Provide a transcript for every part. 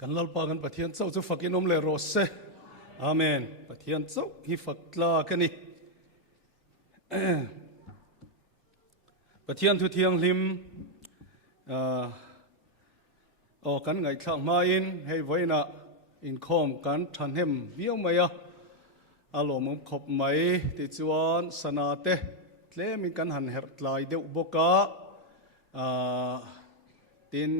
กันลลปากันปะเทียนเจ้าจะฝักอินอมเลโรเซอาเมนปะเทียนเจ้าฮิฝักลากันนี่ปะเทียนทุเทียงลิมออกกันไงข้างมาอินให้ไว้นะอินคอมกันทันเฮมเวียวไหมอะอารมณ์ขบไหมติจวนสนาเตเลมีกันหันเหตุลายเดือบกะติน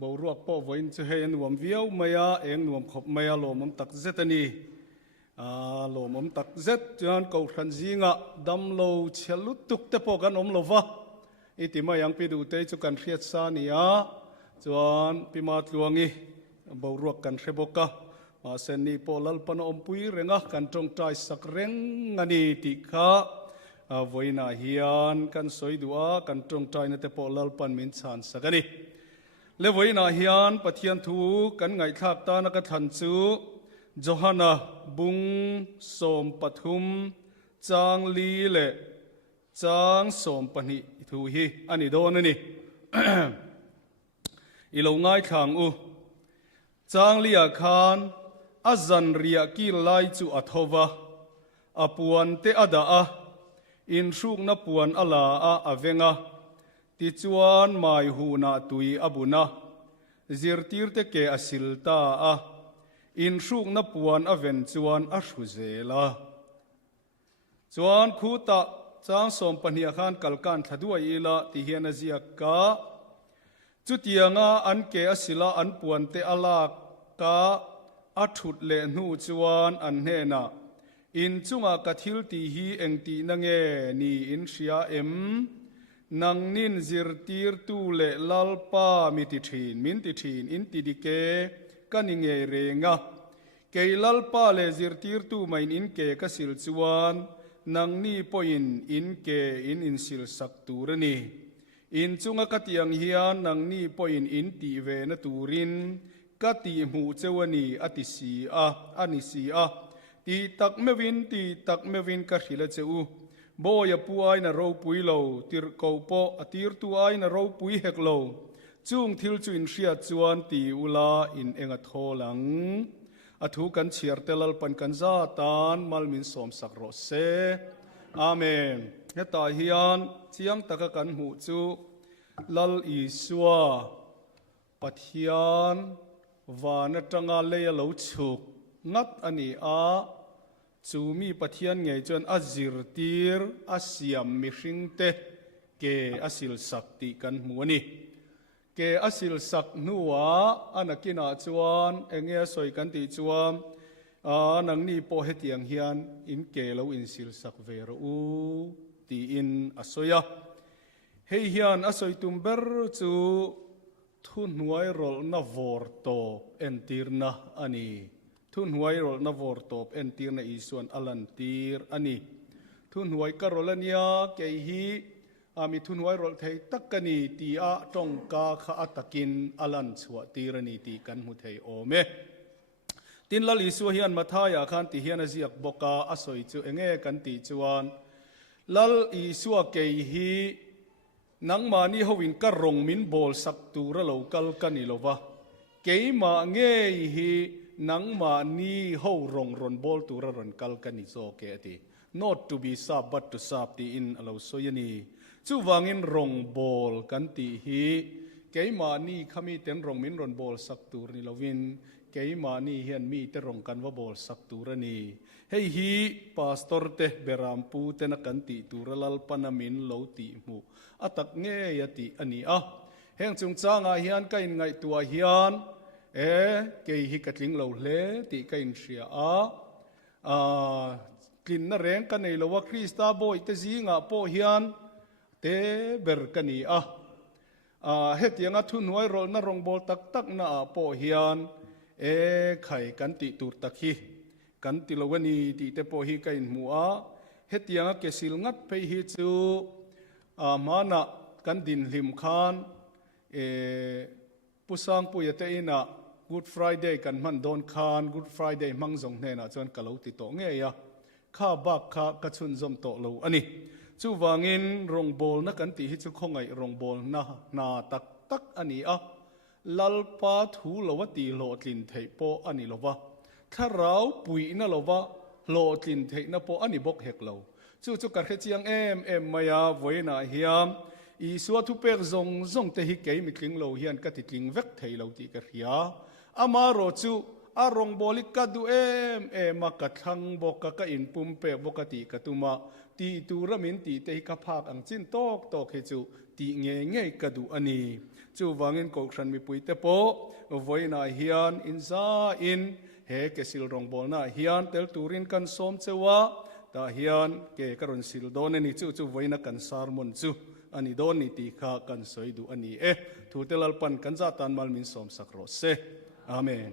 บรวกป่อวินจะให้นวมเวียวไหมอะเองนวมขบไหมอะลมตักเซตนี่ลมตักเซตจวนกูขันจิงะดำโลเชลุตุกเตปกันลวะอิติมายังไปดูเตจุกันเรียดซานียจวนพิมาตลวงีบรวกกันเรบกะมาเซนีโปลัลปนอมปุยเรงะกันจงใจสักเร่งงันีติขาวัยนาเฮียนกันสวยดัวกันจงใจนเตโปลัลปันมินชานสักนีเลวัยนาเฮียนปะเทียนทูกันไงทักตานกทันจูโจฮานาบุงสมปทุมจางลีเลจางสมปนิทูฮีอันนี้โดนนี่อีโลง่ายขังอูจางลีอาคานอาจันเรียกีไลจูอัทวะอปวนเตอดาอินสุกนับปวนอลาอาเวงะติจวนไมหูนาตุยอบุนาจิรติรเตเกอสิลตาอินสุกนับปวนอเวนจวนอชุเซลาจวนคูตะจางสมปนิยคานกัลกันทัดวยอีละติเฮียนเจียกะจุดยังอันเกอสิลาอันปวนเตอลากะอัฐุดเลนูจวนอันเฮนะอินจุงกะทิลตีฮีเองตีนังเอนีอินเชียเอ็มนังนินจิรตีร์ตูเลลัลปามิติทินมินติทินอินติดิเกกันนิงเอเรงะเกลัลปาเลจิรตีร์ตูไม่อินเกกสิลจวนนังนี่ปอินอินเกอินสิลสักตูรนีอินจุงกะติยังเฮียนนังนี่ปอินติเวนตูรินกติหูเจวนีอติสีอานิสีตีตักเมวินตีตักเมวินกะขิละเจอูโบยปูไอนะเราปุยโลติรกอปอติรตูไอนะเราปุยเฮกโลจุงทิลจุนเชียจวนตีอุลาอินเองอทอลังอทุกันเชียร์เตลลปันกันซาตานมัลมินสมสักโรเซอาเมนเฮตาฮิยันเชียงตะกกันหูจูลัลอีสัวปัทยานวานจังอาเลยเหลาฉุกงัดอันนี้จูมีปะเทียนไงจนอาจิรตีร์อาเซียมมิชิงเตเกอสิลสักติกันหัวนี่เกอสิลสักนัวอันกินาจวนเองเอสอยกันติจวนนังนี่โปเฮติยังเฮียนอินเกลาอินสิลสักเวรูตีอินอสอยเฮียนอสอยตุมเบอร์จูทุนหวยรอลนาวอร์โตเอนตีร์นะอันนี้ทุนหวยรอลนาวอร์โตเอนตีร์นะอีส่วนอลันตีร์อันนี้ทุนหวยกะรอลเนียเกฮีมีทุนหวยรอลไทยตักกันนี่ตีตรงกาข้าตะกินอลันสวตีร์นี่ตีกันหุไทยโอเมตินลลิสุเฮียนมาทายาคันตีเฮียนเสียกบกาอสอยจูเองเอกันตีจวนลลิสุเกฮีนังมานี่เขาวินกระรงมินบอลสักตูระเหลากัลกันนี่ลวะเกยมาเงยฮีนังมานี่เขารงรอนบอลตูระรอนกัลกันนี่โซเกติ not to be sab but to sab ti in alo so yani chu wangin rong bol kan ti hiเกยมานี่ขมีเต็นรองมินรอนบอลสักตูนี่ลวินเกยมานี่เฮียนมีเต็นรองกันว่าบอลสักตูระนี่เฮฮีพาสตอร์เตเบรามปูเตนักันติตูระลลปนามินโลติมูอตักเงยติอันนี้เฮงจุงจ้างเฮียนกันไงตัวเฮียนเกยฮิกัดลิงเหลาเลติกันเชียกลิ่นน่าแรงกันในโลวคริสตาโบอิตซีงาโปเฮียนเตเบรกันนี่เฮ็ดยังทุนหวยรอลนรงบอลตักน่าโปเฮียนไข่กันติตูตักฮีกันติโลวนีติเตโปฮีกันมัวเฮ็ดยังเกสิลงัดไปฮีจูมานะกันดินลิมคานผู้สร้างผู้ยเตอินะ Good Friday กันมันโดนคาน Good Friday มั่งจงเนนะจนกะเลาติโตเงียข้าบักข้ากระชุนจมโตเลวอันนี้จู่วางินรงบอลนักกันติฮิจุคงไงรงบอลนาตักอันนี้ ลัลปาทูโลวตีโลตินเทโปอันนี้โลวะถ้าเราปุยนั่นโลวะโลตินเทนโปอันนี้บกเฮกโลจู่ๆกัดเขจียงเอ็มมายาไว้นาเฮียมอีสัวทุเปกซงเตหิเกยมิกลิงโลเฮียนกัติกลิงเวกเทโลตีกัดเฮียอามาโรจู่อารมณ์บริกัดดูมากัดทังบกกะอินปุ่มเปบกติกัตุมาตีตูระมินตีเตหิกภาคอังจินตอกเฮจูตีเงยกัดูอันนี้จู่วางินกอกชันมีปุยเตโปไว้นาเฮียนอินซาอินเฮเกสิลรองบอลนาเฮียนเตลตูรินกันสมเจวะตาเฮียนเกกรอนสิลโดนนี่จู่ไว้นักันสารมนจู่อันนี้โดนนี่ตีข้ากันสวยดูอันนี้ทูเตลลปันกันจัตันมัลมินสมสักโรเซอาเมน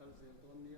กันเซลตัวนี้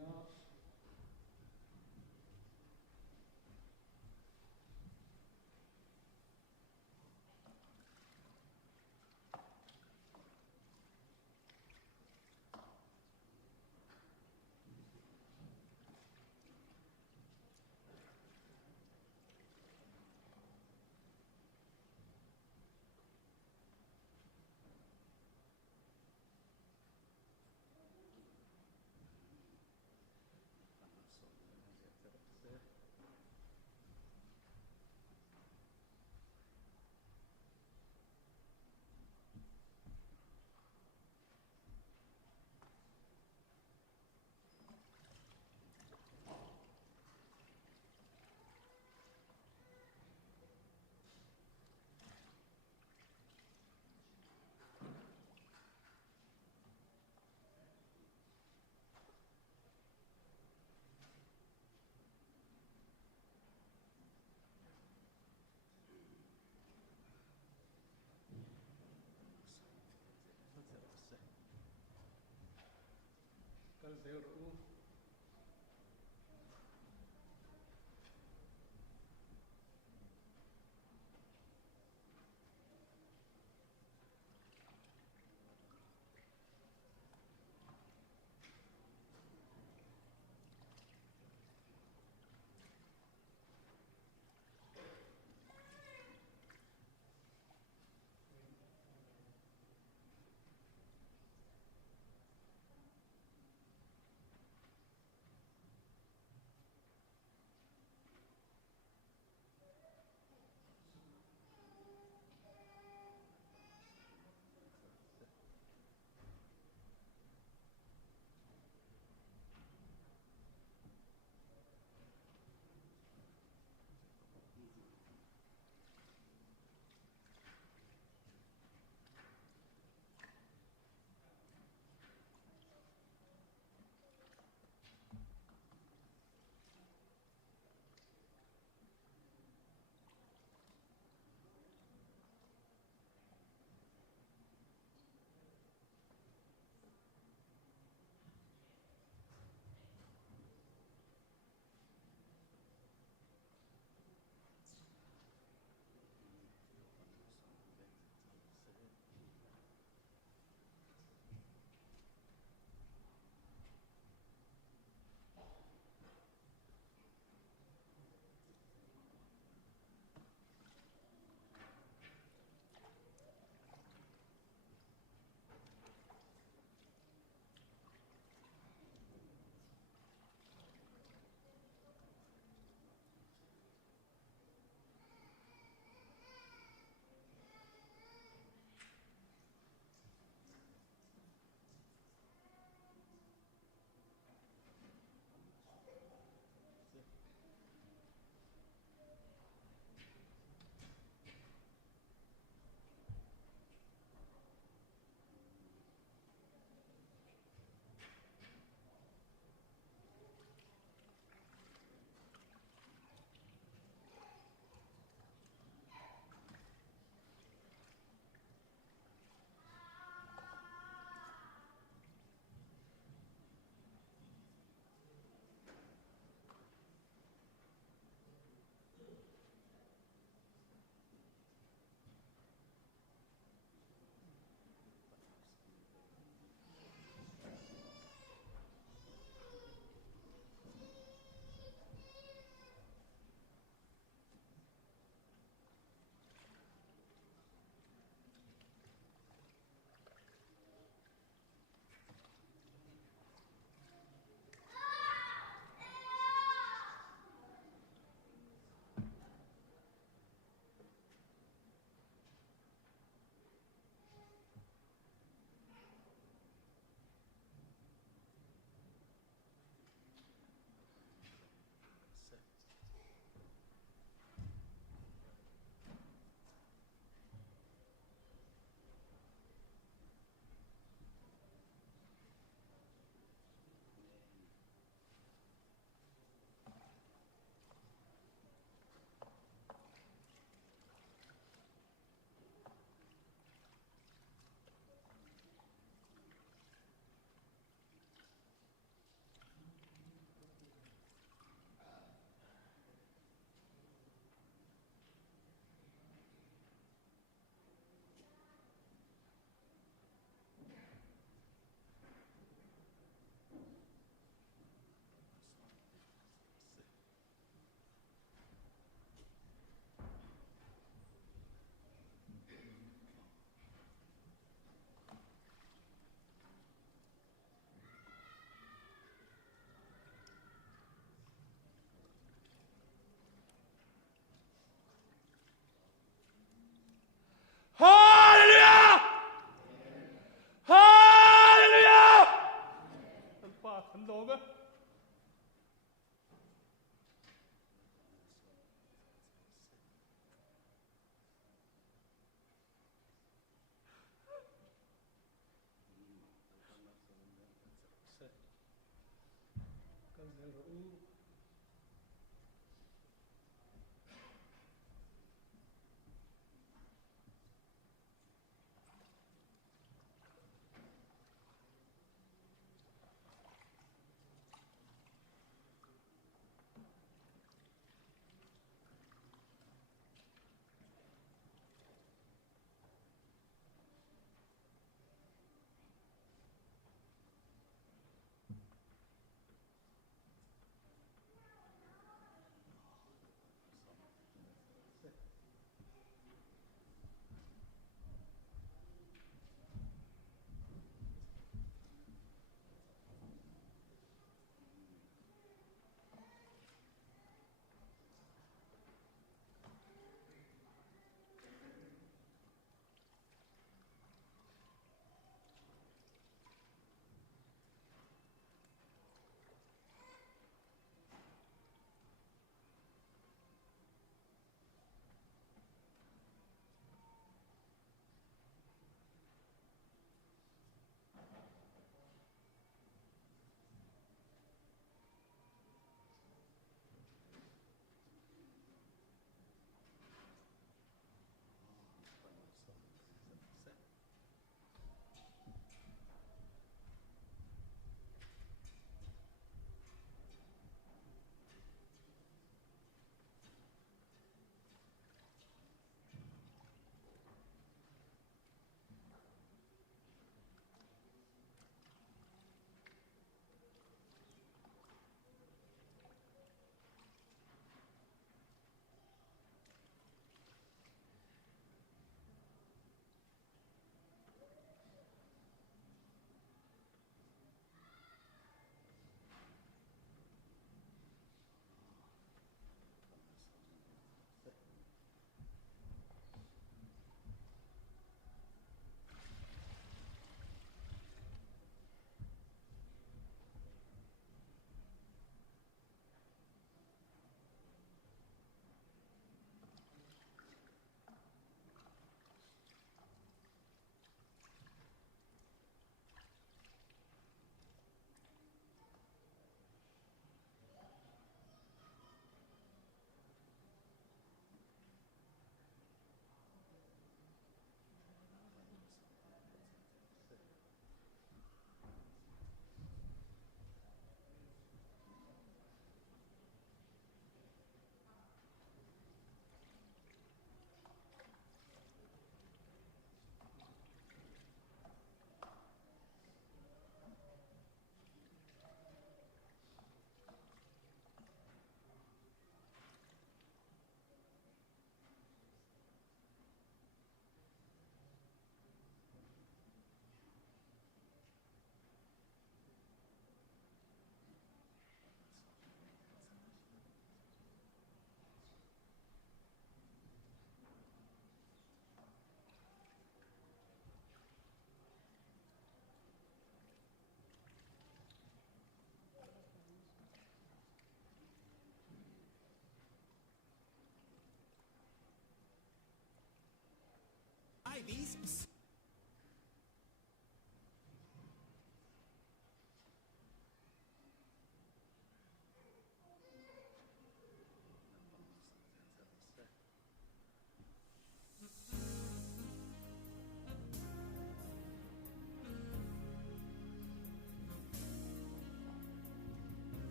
กันเซลรู้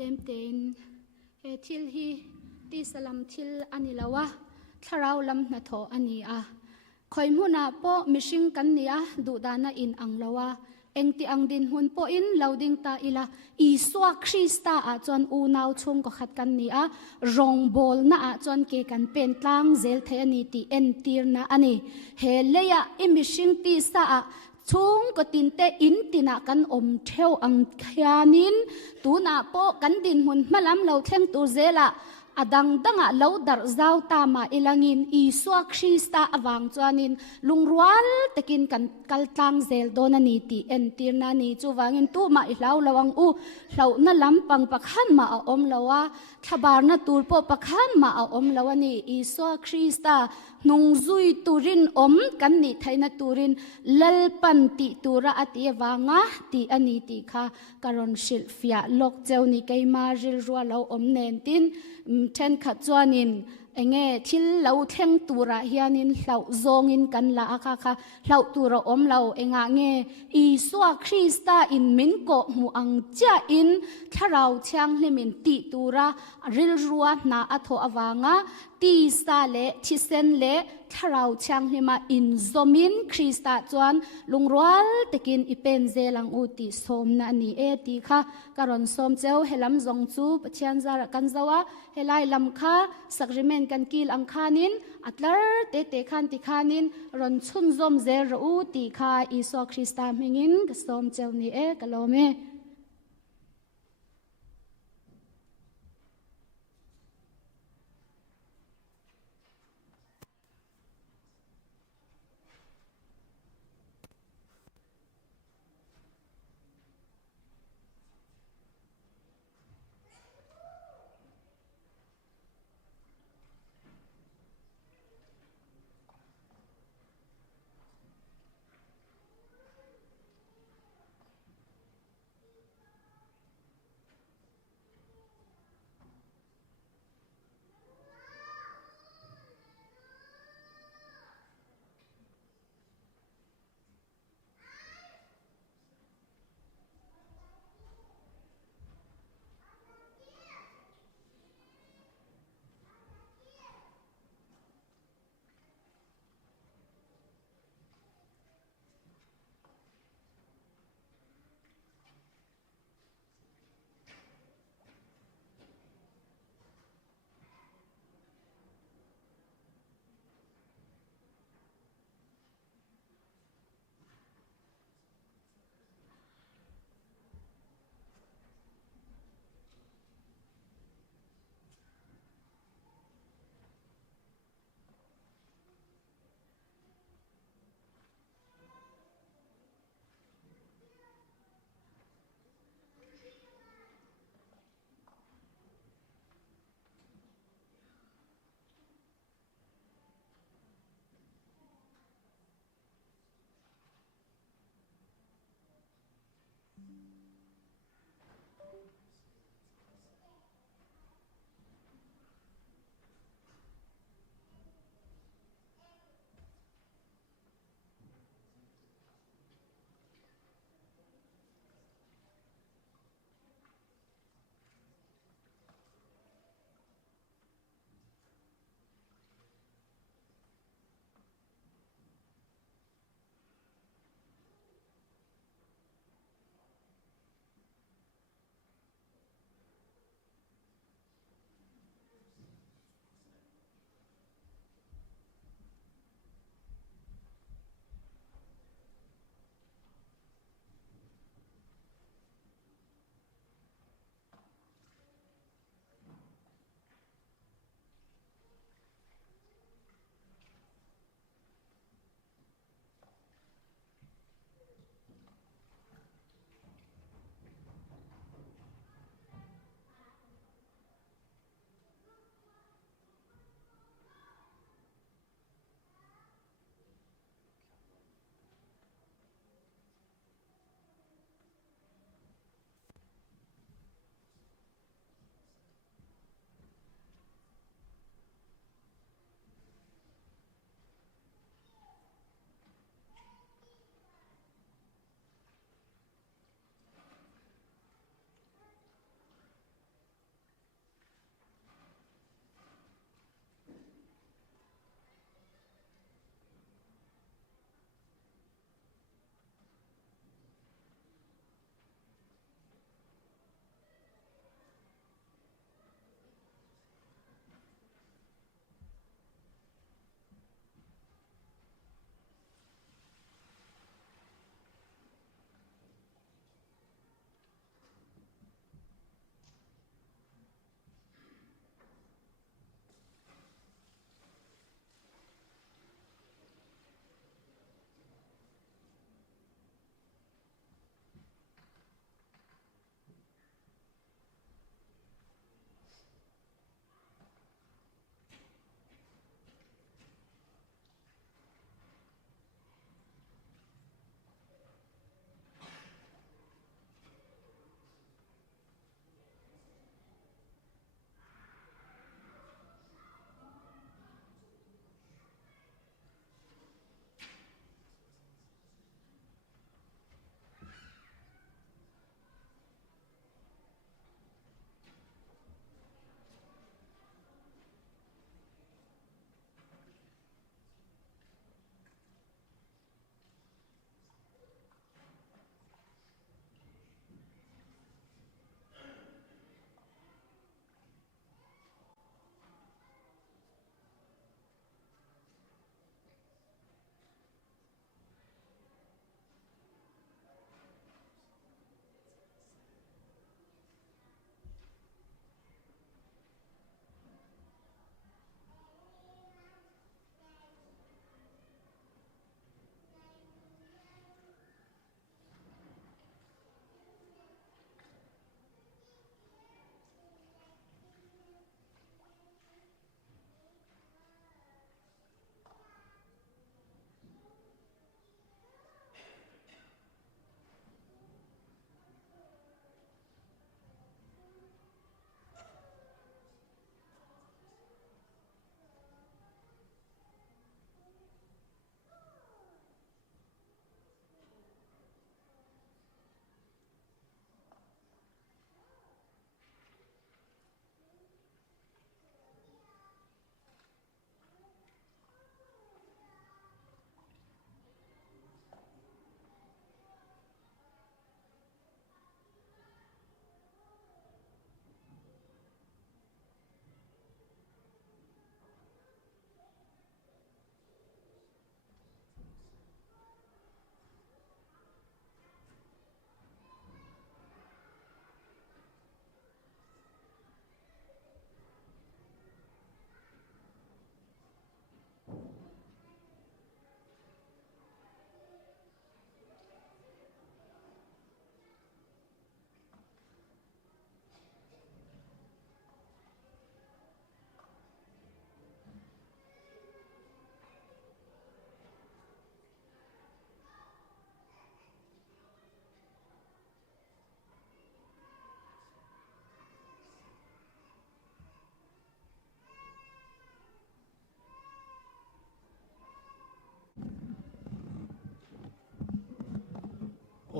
tlem ten he thil hi ti salam thil ani lawa tharau lam na tho ani a khoimhuna po mishing kan nia du dana in anglawa engti angdin hun po in loading ta ila iswa krista a chon u naw chung ko khat kan nia rong bol na a chon ke kan pen tlang zel the ani ti en tir na ani he leya imishing ti sa a chung ko tin te in tina kan om theu ang khianin tu na po kan din hun malam lo thleng tu zela adang danga lo dar zau ta ma ilangin iswa krista awang chuanin lungrual takin kan kaltang zel don ani ti en tirna ni chuwangin tu ma ihlau lawang u hlau na lampang pakhan ma a om lawa thabar na tur po pakhan ma a om lawani iswa krista nungzui turin om kan ni thaina turin lalpan ti tura ati wanga ti ani ti kha karon shil fia lok cheu ni keima ril ruwa lo om nen tin ten khat chuanin enge thil lo thleng tura hianin hlau zongin kan la akha kha hlau tura om lo enga nge iswa krista in min ko mu ang cha in tharau chang hlemin ti tura ril ruwa na atho awanga ti sa le thisen le tharau chang hlema in zomin krista chuan lungrual tekin ipen zelang uti somna ni e ti kha karon som cheu helam zong chu pathian zara kan zawa helai lam kha sacrament kan kil ang khanin atlar te te khan ti khanin ron chhun zom zer u ti kha iso krista mengin ka som cheu ni e kalome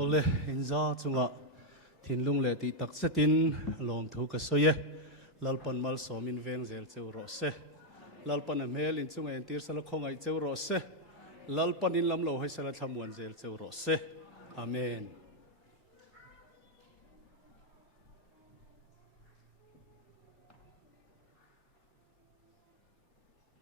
ole inza chunga thinlung le ti tak setin lom thu ka soye lalpan mal somin veng zel cheu ro se lalpan amel in chunga entir sala khongai cheu ro se lalpan in lam lo hai sala thamuan zel cheu ro se amen